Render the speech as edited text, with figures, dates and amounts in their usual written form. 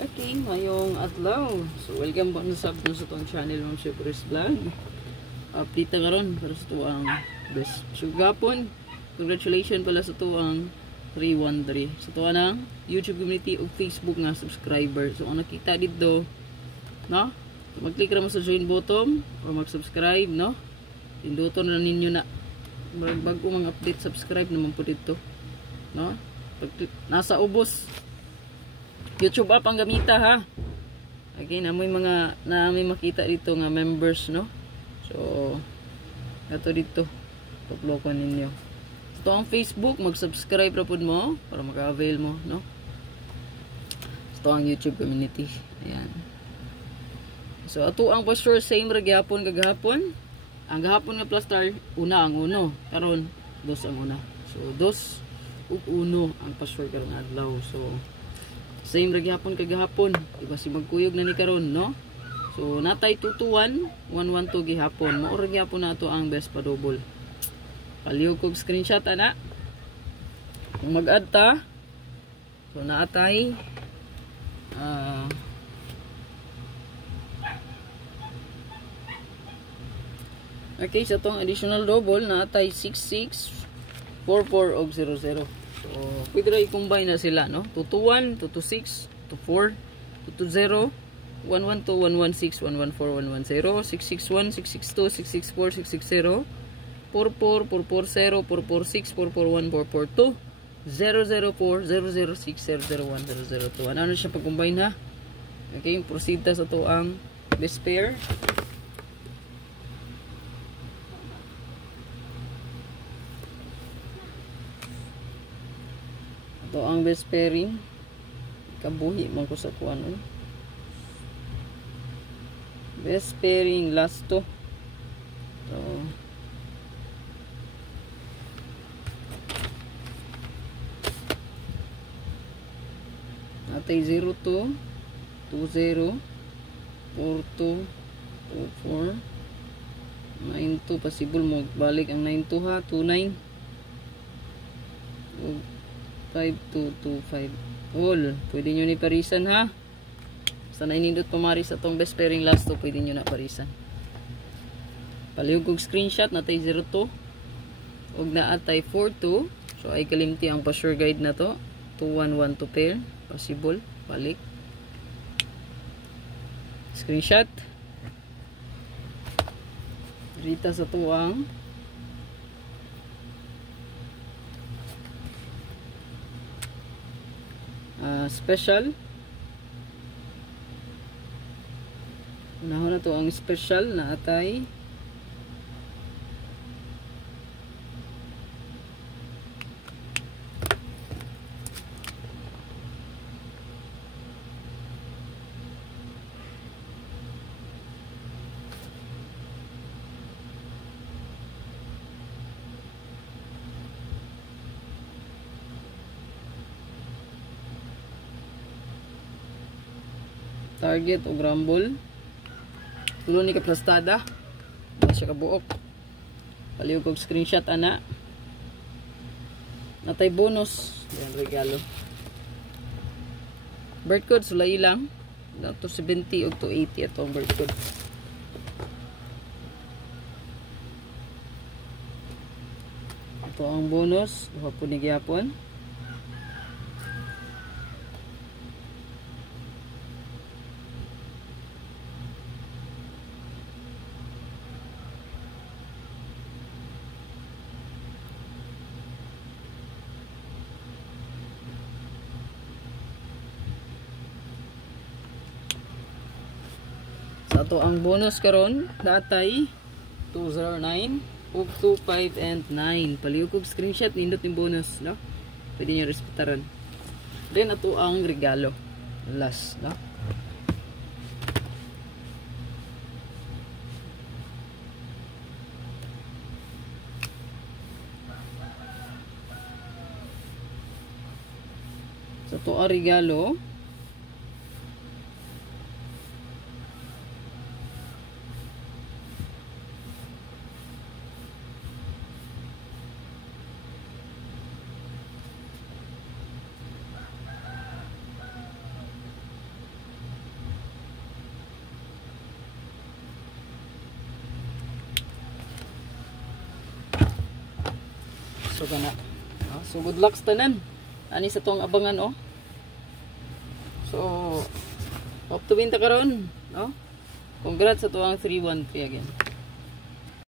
Okay, mayong adlaw. So welcome po sa itong channel Ma'am Super's Vlog. Update na karon para sa tuang best. So gapon, congratulations pala sa tuang 313. Sa tuwa ng YouTube community o Facebook nga subscriber. So ang nakita dito, no? So, mag-click ra mo sa join button or mag-subscribe, no? Pinduton na ninyo na bago mga update, subscribe naman po dito, no? Pag nasa ubos YouTube app ang gamita, ha. Okay, na may makita dito nga members, no. So ato dito tuplokon ninyo. Ito ang Facebook, mag-subscribe ra pud mo para maka-avail mo, no. Ito ang YouTube community. Ayan. So ato ang posture same ra gyapon kagahapon. Ang gahapon nga plaster una ang uno, karon dos ang una. So dos ug uno ang posture karong adlaw. So same ra gyapon kagahapon. Iba si magkuyog na ni karon, no? So natay 221, 112 gihapon. Mao ra gyapon nato ang best pa double. Palihog kog screenshot ana. Kung mag-add ta, so naatay okay, sa tong additional double naatay 66 44 og 00. So, pwede rin i-combine na sila, no? 221, 226, 24, 220, 112, 116, 114, 110, 661, 662, 664, 660, 44, 440, 446, 441, 442, 004, 006, 001, 002. Ano na siya pag-combine, ha? Okay, proceed ta sa ito ang best pair. Ito ang best pairing. Kabuhi man ko sa kuan. Best pairing last to. So natay 02 20 42 24 92 possible mo balik ang 92, ha. 29 5225 all. Pwede nyo ni parisan, ha. Basta na inindot pamari sa tong best pairing last to, pwede nyo na parisan. Palihog kong screenshot natay 02 og naatay 42. So ay kalimti ang pa-sure guide na to. 2112 pair possible balik. Screenshot rita sa tuang special. Unahon na to ang special na atay target o rumble. Tulo ni kaplastada. Wala siya kabuok. Palihog kong screenshot ana. Natay bonus. Yan regalo. Bird code sulay lang. To 70 o to 80 atong bird code. Ito ang bonus. Duha po ni gyapon. Sa to ang bonus karon datay 209 ug 25 and 9. Palihog kog screenshot nindot yung bonus, no? Pwede niyo respetaran. Then ato ang regalo last, no? Sa to ang regalo So kana. So good luck sa tanan. Ani sa tong abangan oh. So hope to win ta karon, no? Congrats sa tuwang 313 again.